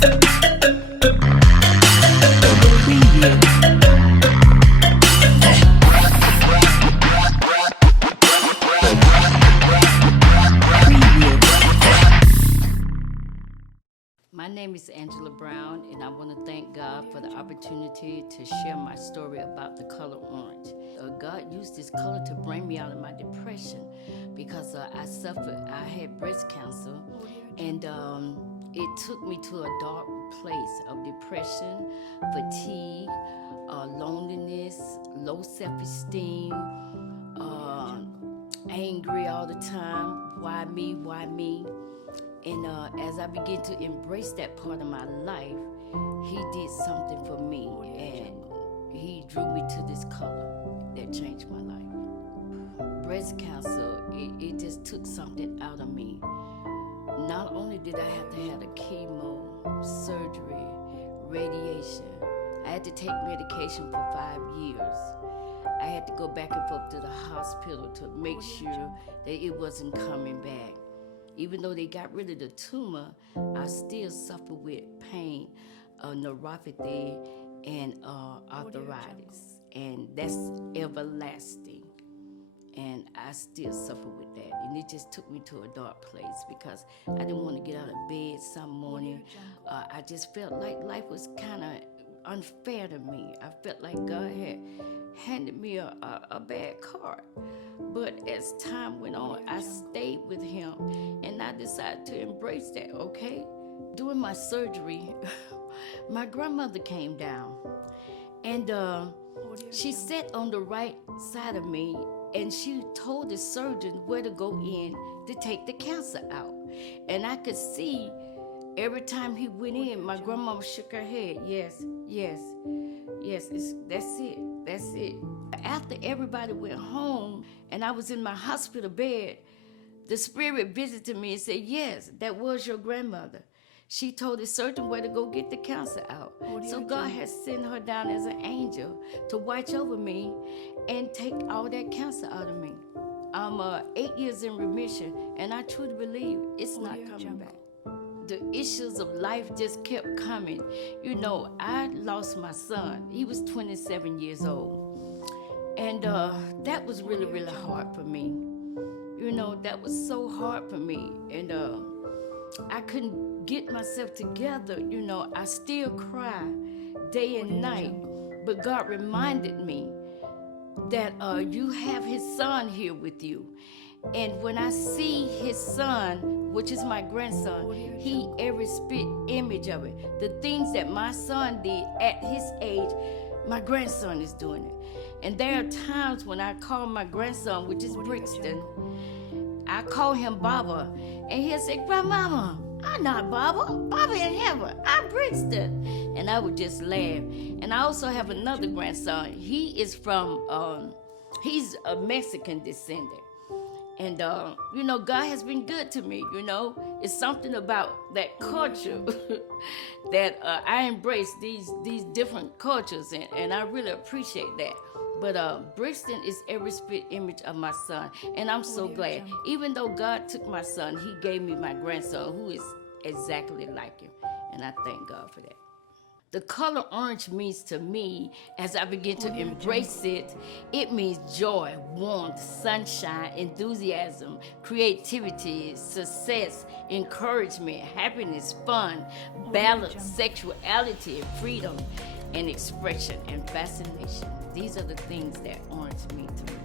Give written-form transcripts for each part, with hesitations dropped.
My name is Angela Brown, and I want to thank God for the opportunity to share my story about the color orange. God used this color to bring me out of my depression because I had breast cancer, and it took me to a dark place of depression, fatigue, loneliness, low self-esteem, angry all the time. Why me? Why me? And as I began to embrace that part of my life, he did something for me, and he drew me to this color that changed my life. Breast cancer, it just took something out of me. Not only did I have to have a chemo, surgery, radiation, I had to take medication for 5 years. I had to go back and forth to the hospital to make sure that it wasn't coming back. Even though they got rid of the tumor, I still suffer with pain, neuropathy, and arthritis. And that's everlasting. And I still suffer with that. And it just took me to a dark place because I didn't want to get out of bed some morning. I just felt like life was kind of unfair to me. I felt like God had handed me a bad card. But as time went on, I stayed with him, and I decided to embrace that, okay? During my surgery, my grandmother came down, and she sat on the right side of me, and she told the surgeon where to go in to take the cancer out. And I could see every time he went in, my grandmama shook her head. Yes, that's it. After everybody went home and I was in my hospital bed, the spirit visited me and said, yes, that was your grandmother. She told the surgeon where to go get the cancer out. So God has sent her down as an angel to watch over me and take all that cancer out of me. I'm 8 years in remission, and I truly believe it's not coming back. The issues of life just kept coming. You know, I lost my son. He was 27 years old. And that was really, really hard for me. You know, that was so hard for me. And I couldn't get myself together. You know, I still cry day and night. But God reminded me that you have his son here with you. And when I see his son, which is my grandson, he every spit image of it. The things that my son did at his age, my grandson is doing it. And there are times when I call my grandson, which is Brixton, I call him Baba, and he'll say, Grandmama, I'm not Baba. Baba in heaven. I'm Brixton. And I would just laugh. And I also have another grandson. He is from, he's a Mexican descendant. And, you know, God has been good to me, you know. It's something about that culture that I embrace these different cultures, and I really appreciate that. But Brixton is every spit image of my son, and I'm so glad. Even though God took my son, he gave me my grandson, who is exactly like him, and I thank God for that. The color orange means to me, as I begin to embrace it, it means joy, warmth, sunshine, enthusiasm, creativity, success, encouragement, happiness, fun, balance, sexuality, freedom, and expression, and fascination. These are the things that orange mean to me.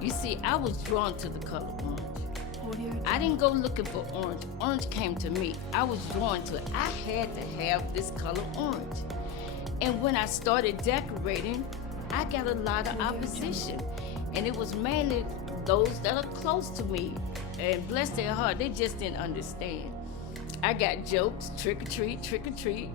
You see, I was drawn to the color orange. I didn't go looking for orange. Orange came to me. I was drawn to it. I had to have this color orange. And when I started decorating, I got a lot of opposition. And it was mainly those that are close to me. And bless their heart, they just didn't understand. I got jokes, trick or treat, trick or treat.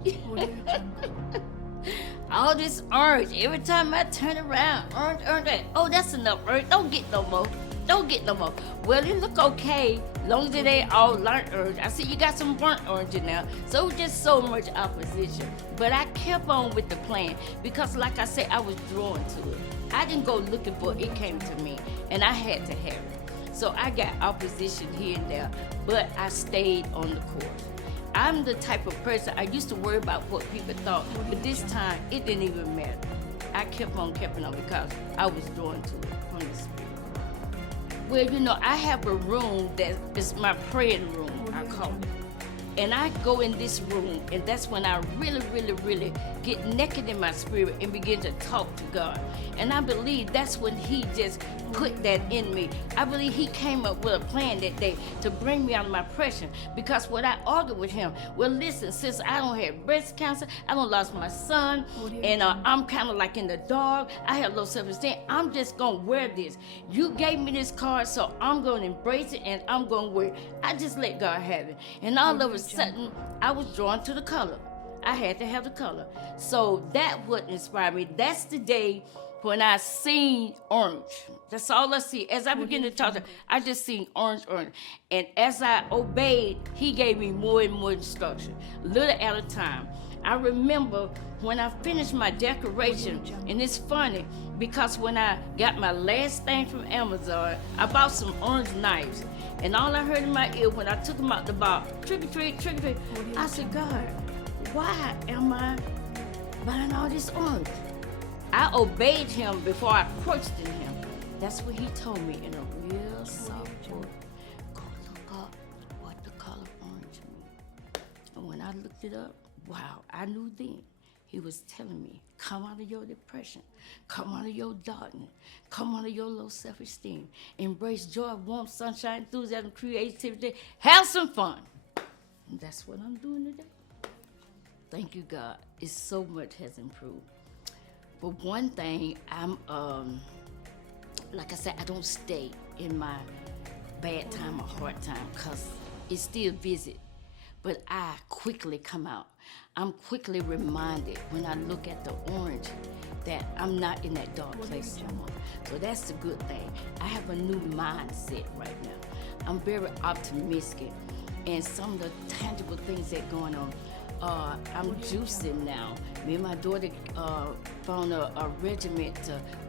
All this orange, every time I turn around, orange, oh, that's enough orange, don't get no more. Don't get no more. Well, it look okay, long as they all learned orange. I see you got some burnt orange in there. So just so much opposition. But I kept on with the plan because like I said, I was drawn to it. I didn't go looking for it, it came to me. And I had to have it. So I got opposition here and there, but I stayed on the course. I'm the type of person, I used to worry about what people thought, but this time it didn't even matter. I kept on because I was drawn to it from the Spirit. Well, you know, I have a room that is my praying room, I call it. And I go in this room, and that's when I really get naked in my spirit and begin to talk to God. And I believe that's when He just put that in me. I believe He came up with a plan that day to bring me out of my depression. Because when I argued with Him, well, listen, since I don't have breast cancer, I don't lost my son, and I'm kind of like in the dark, I have low self-esteem, I'm just going to wear this. You gave me this card, so I'm going to embrace it, and I'm going to wear it. I just let God have it. And all of a sudden, I was drawn to the color. I had to have the color. So that would inspire me. That's the day when I seen orange. That's all I see. As I begin to talk, I just seen orange. And as I obeyed, He gave me more and more instruction, little at a time. I remember when I finished my decoration, and it's funny because when I got my last thing from Amazon, I bought some orange knives. And all I heard in my ear when I took them out the box, trick or treat, trick or treat, I said, God, why am I buying all this orange? I obeyed Him before I questioned Him. That's what He told me in a real soft voice. Go look up what the color orange means. And when I looked it up, wow, I knew then. He was telling me, come out of your depression, come out of your darkness, come out of your low self-esteem, embrace joy, warmth, sunshine, enthusiasm, creativity, have some fun. And that's what I'm doing today. Thank you, God. It's so much has improved. But one thing, I'm, like I said, I don't stay in my bad time or hard time because it still visit. But I quickly come out. I'm quickly reminded when I look at the orange that I'm not in that dark place anymore. So that's the good thing. I have a new mindset right now. I'm very optimistic, and some of the tangible things that are going on. I'm juicing now. Me and my daughter found a regimen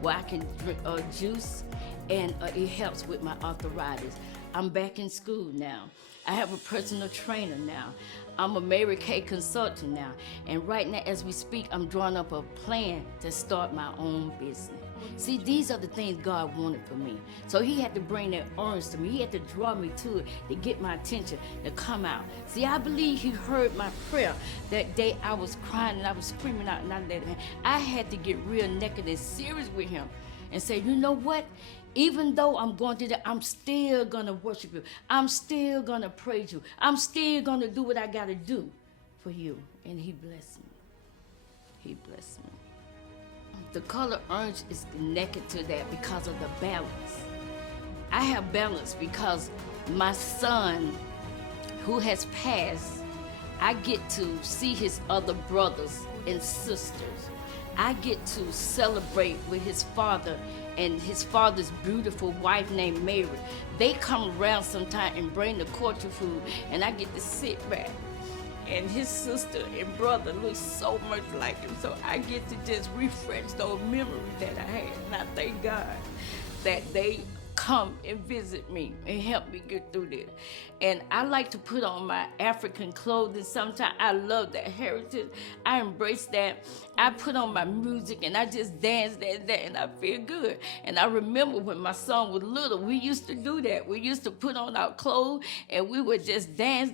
where I can drink juice, and it helps with my arthritis. I'm back in school now. I have a personal trainer now. I'm a Mary Kay consultant now. And right now, as we speak, I'm drawing up a plan to start my own business. See, these are the things God wanted for me. So He had to bring that orange to me. He had to draw me to it to get my attention, to come out. See, I believe He heard my prayer that day. I was crying and I was screaming out and I let Him. I had to get real naked and serious with Him and say, you know what? Even though I'm going through that, I'm still going to worship You. I'm still going to praise You. I'm still going to do what I got to do for You. And He blessed me. He blessed me. The color orange is connected to that because of the balance. I have balance because my son, who has passed, I get to see his other brothers and sisters. I get to celebrate with his father and his father's beautiful wife named Mary. They come around sometime and bring the culture food, and I get to sit back. And his sister and brother look so much like him, so I get to just refresh those memories that I had. And I thank God that they come and visit me and help me get through this. And I like to put on my African clothing sometimes. I love that heritage. I embrace that. I put on my music and I just dance and I feel good. And I remember when my son was little, we used to do that. We used to put on our clothes and we would just dance.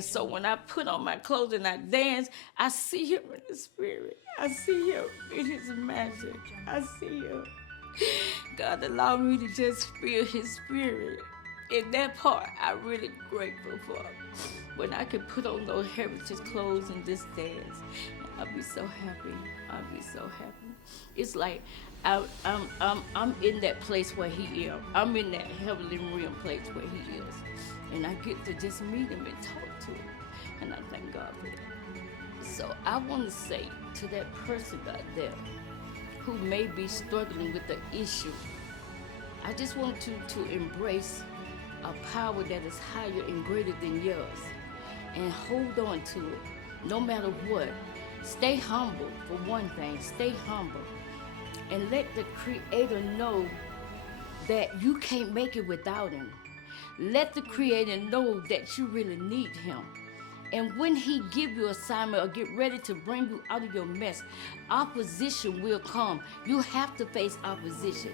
So when I put on my clothes and I dance, I see him in the spirit. I see him in his magic. I see him. God allowed me to just feel His spirit. And that part I'm really grateful for. When I can put on those heritage clothes and just dance, I'll be so happy. I'll be so happy. It's like I'm in that place where He is. I'm in that heavenly realm place where He is. And I get to just meet Him and talk to Him. And I thank God for that. So I want to say to that person out there who may be struggling with the issue, I just want you to embrace a power that is higher and greater than yours and hold on to it no matter what. Stay humble, for one thing. Stay humble and let the Creator know that you can't make it without Him. Let the Creator know that you really need Him. And when he give you assignment or get ready to bring you out of your mess, opposition will come. You have to face opposition.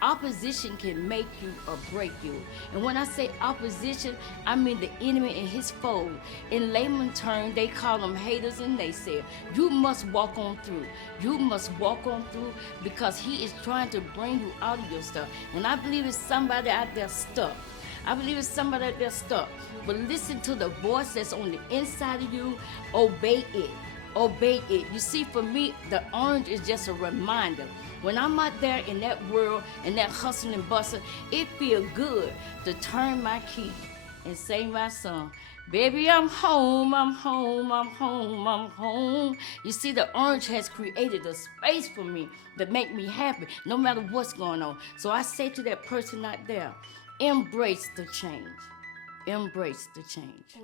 Opposition can make you or break you. And when I say opposition, I mean the enemy and his foe. In layman terms, they call them haters and naysayers. You must walk on through. You must walk on through because he is trying to bring you out of your stuff. And I believe it's somebody out there stuck. I believe it's somebody out there stuck. But listen to the voice that's on the inside of you. Obey it. Obey it. You see, for me, the orange is just a reminder. When I'm out there in that world and that hustling and bustle, it feels good to turn my key and sing my song. Baby, I'm home, I'm home, I'm home, I'm home. You see, the orange has created a space for me that make me happy no matter what's going on. So I say to that person out there, embrace the change. Embrace the change.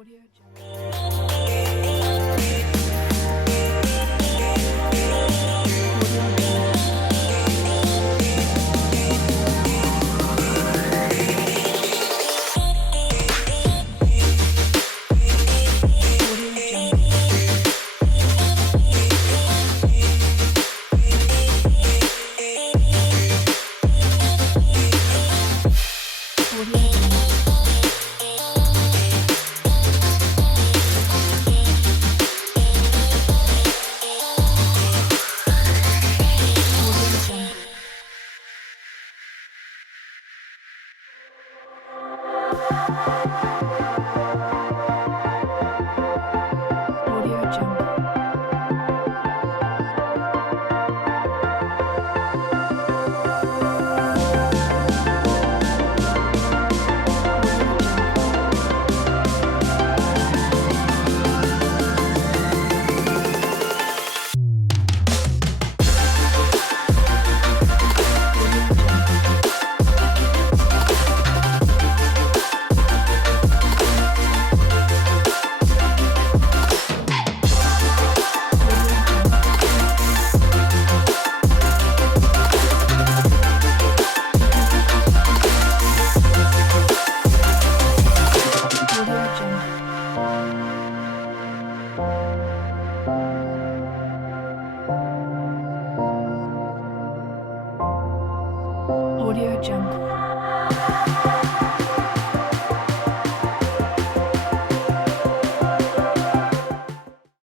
Audio Jungle.